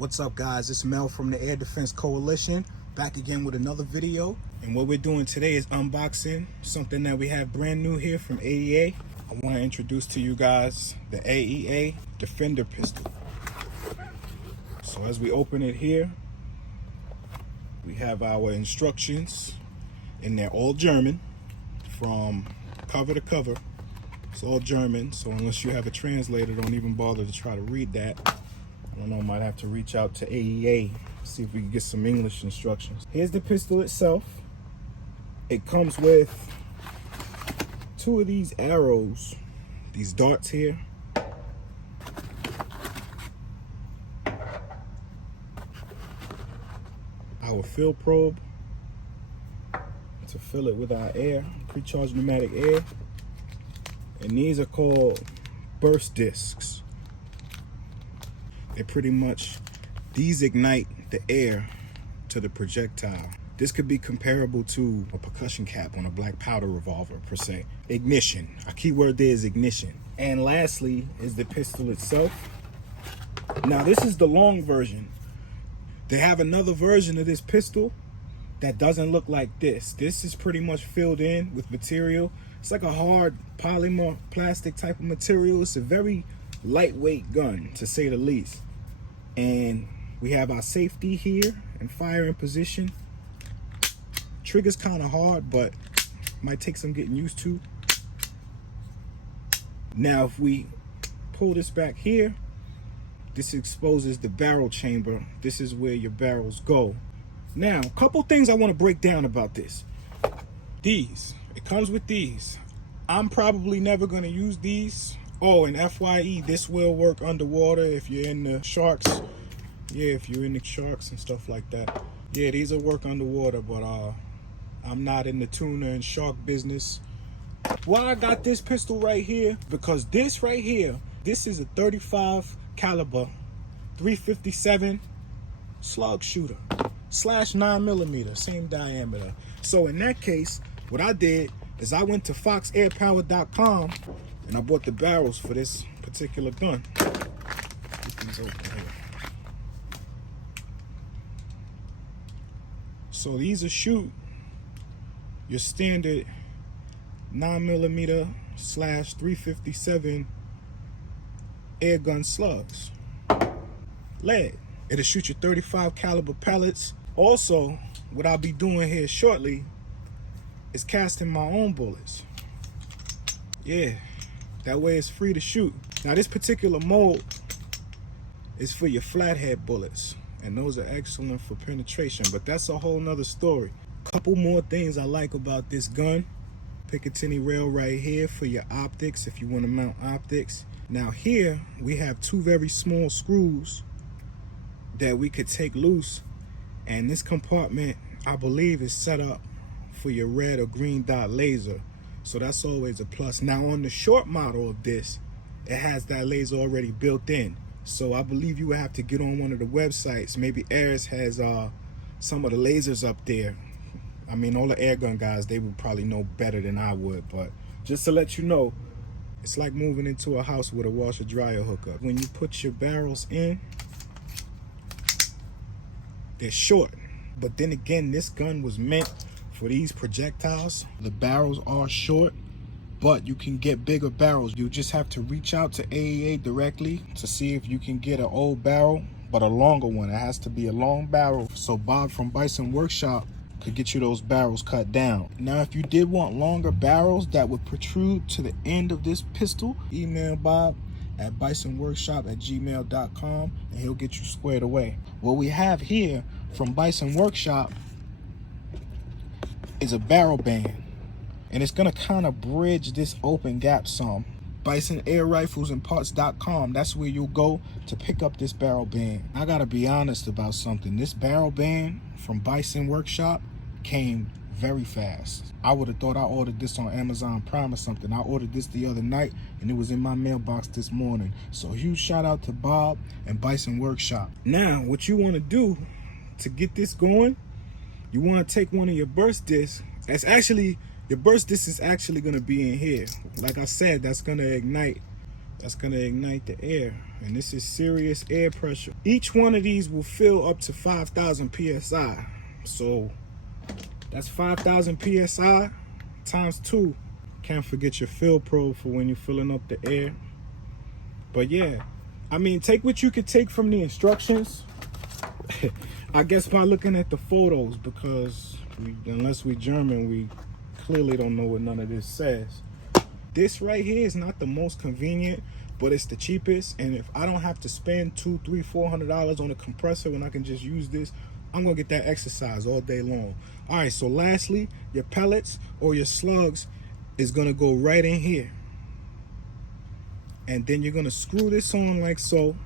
What's up, guys? It's Mel from the Air Defense Coalition, back again with another video. And what we're doing today is unboxing something that we have brand new here from AEA. I want to introduce to you guys the AEA Defender Pistol. So as we open it here, we have our instructions, and they're all German from cover to cover. It's all German, so unless you have a translator, don't even bother to try to read that. I don't know, might have to reach out to AEA, see if we can get some English instructions. Here's the pistol itself. It comes with two of these arrows, these darts here. Our fill probe to fill it with our air, pre-charged pneumatic air. And these are called burst discs. They pretty much, these ignite the air to the projectile. This could be comparable to a percussion cap on a black powder revolver per se. Ignition, a key word there is ignition. And lastly is the pistol itself. Now this is the long version. They have another version of this pistol that doesn't look like this. This is pretty much filled in with material. It's like a hard polymer plastic type of material. It's a very lightweight gun, to say the least. And we have our safety here and fire in position. Trigger's kind of hard, but might take some getting used to. Now if we pull this back here, this exposes the barrel chamber. This is where your barrels go. Now, a couple things I want to break down about this. These, it comes with these. I'm probably never going to use these. Oh, and FYE, this will work underwater if you're in the sharks. Yeah, if you're in the sharks and stuff like that. Yeah, these will work underwater, but I'm not in the tuna and shark business. Why I got this pistol right here? Because this right here, this is a 35 caliber 357 slug shooter / 9mm, same diameter. So in that case, what I did is I went to foxairpower.com and I bought the barrels for this particular gun. Get these open here. So these are shoot your standard 9mm / 357 air gun slugs. Lead. It'll shoot your 35 caliber pellets. Also, what I'll be doing here shortly is casting my own bullets. Yeah, that way it's free to shoot. Now this particular mold is for your flathead bullets, and those are excellent for penetration, but that's a whole nother story. Couple more things I like about this gun. Picatinny rail right here for your optics if you want to mount optics. Now here we have two very small screws that we could take loose, and this compartment I believe is set up for your red or green dot laser, so that's always a plus. Now on the short model of this, it has that laser already built in, so I believe you would have to get on one of the websites. Maybe Ares has some of the lasers up there. I mean, all the airgun guys, they would probably know better than I would, but just to let you know, it's like moving into a house with a washer dryer hookup. When you put your barrels in, they're short, but then again, this gun was meant for these projectiles. The barrels are short, but you can get bigger barrels. You just have to reach out to AEA directly to see if you can get an old barrel, but a longer one. It has to be a long barrel, so Bob from Bison Workshop could get you those barrels cut down. Now if you did want longer barrels that would protrude to the end of this pistol, email Bob at bisonworkshop@gmail.com and he'll get you squared away. What we have here from Bison Workshop is a barrel band, and it's gonna kind of bridge this open gap some. Bison Air Rifles and Parts.com, that's where you'll go to pick up this barrel band. I gotta be honest about something. This barrel band from Bison Workshop came very fast. I would have thought I ordered this on Amazon Prime or something. I ordered this the other night and it was in my mailbox this morning. So huge shout out to Bob and Bison Workshop. Now what you want to do to get this going, you want to take one of your burst discs. That's actually, your burst disc is actually going to be in here. Like I said, that's going to ignite That's gonna ignite the air, and this is serious air pressure. Each one of these will fill up to 5,000 psi. So that's 5,000 psi times 2. Can't forget your fill probe for when you're filling up the air. But yeah, I mean, take what you could take from the instructions. I guess by looking at the photos, because unless we German, we clearly don't know what none of this says. This right here is not the most convenient, but it's the cheapest. And if I don't have to spend $200, $300, $400 on a compressor when I can just use this, I'm gonna get that exercise all day long. All right, so lastly, your pellets or your slugs is gonna go right in here. And then you're gonna screw this on like so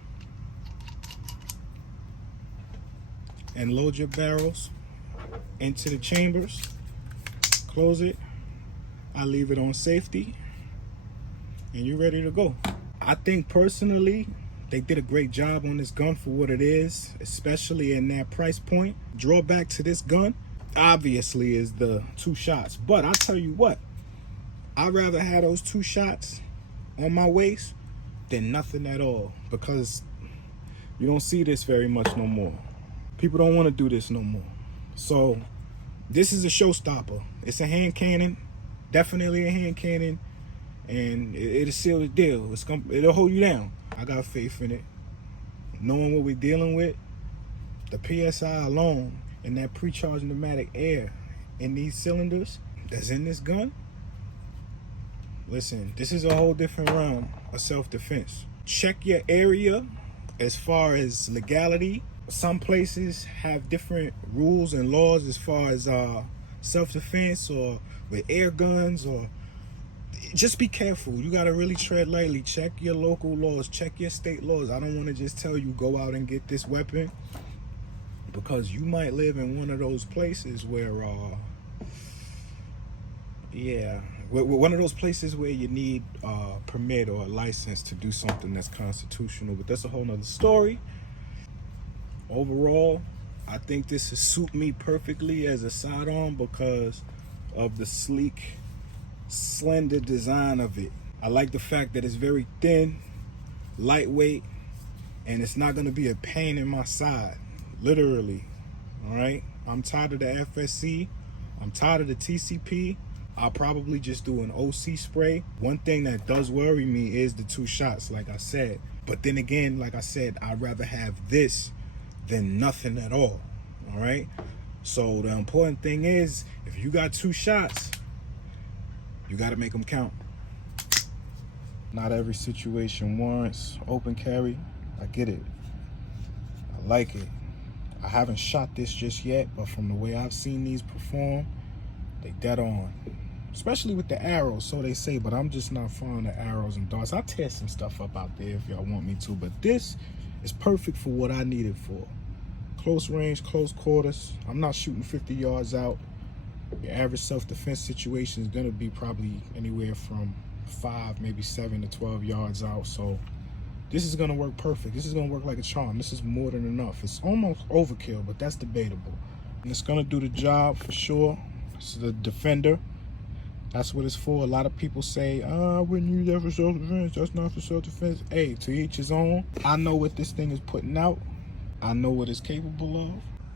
and load your barrels into the chambers. Close it. I leave it on safety, and you're ready to go. I think personally, they did a great job on this gun for what it is, especially in that price point. Drawback to this gun, obviously, is the 2 shots. But I'll tell you what, I'd rather have those 2 shots on my waist than nothing at all, because you don't see this very much no more. People don't want to do this no more. So this is a showstopper. It's a hand cannon, definitely a hand cannon, and it'll seal the deal. It'll hold you down. I got faith in it. Knowing what we're dealing with, the PSI alone and that pre-charged pneumatic air in these cylinders that's in this gun. Listen, this is a whole different realm of self-defense. Check your area as far as legality. Some places have different rules and laws as far as self-defense or with air guns, or just be careful. You got to really tread lightly. Check your local laws, check your state laws. I don't want to just tell you go out and get this weapon, because you might live in one of those places where one of those places where you need a permit or a license to do something that's constitutional. But that's a whole nother story. Overall, I think this will suit me perfectly as a sidearm because of the sleek, slender design of it. I like the fact that it's very thin, lightweight, and it's not going to be a pain in my side, literally. All right, I'm tired of the FSC. I'm tired of the TCP. I'll probably just do an OC spray. One thing that does worry me is the 2 shots, like I said. But then again, like I said, I'd rather have this than nothing at all. All right, so the important thing is, if you got 2 shots, you got to make them count. Not every situation warrants open carry. I get it. I like it. I haven't shot this just yet, but from the way I've seen these perform, they dead on. Especially with the arrows, so they say, but I'm just not fond of arrows and darts. I'll tear some stuff up out there if y'all want me to, but this is perfect for what I need it for. Close range, close quarters. I'm not shooting 50 yards out. Your average self-defense situation is gonna be probably anywhere from 5, maybe 7 to 12 yards out. So this is gonna work perfect. This is gonna work like a charm. This is more than enough. It's almost overkill, but that's debatable. And it's gonna do the job for sure. This is the Defender. That's what it's for. A lot of people say, I wouldn't use that for self-defense. That's not for self-defense. Hey, to each his own. I know what this thing is putting out. I know what it's capable of.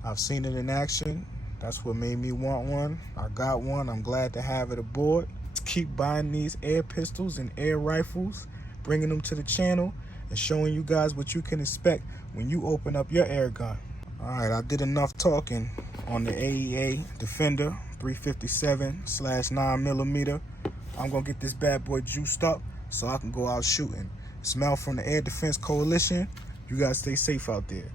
I've seen it in action. That's what made me want one. I got one. I'm glad to have it aboard. Let's keep buying these air pistols and air rifles, bringing them to the channel, and showing you guys what you can expect when you open up your air gun. All right, I did enough talking on the AEA Defender 357/9mm. I'm gonna get this bad boy juiced up so I can go out shooting. Smell from the Air Defense Coalition. You guys stay safe out there.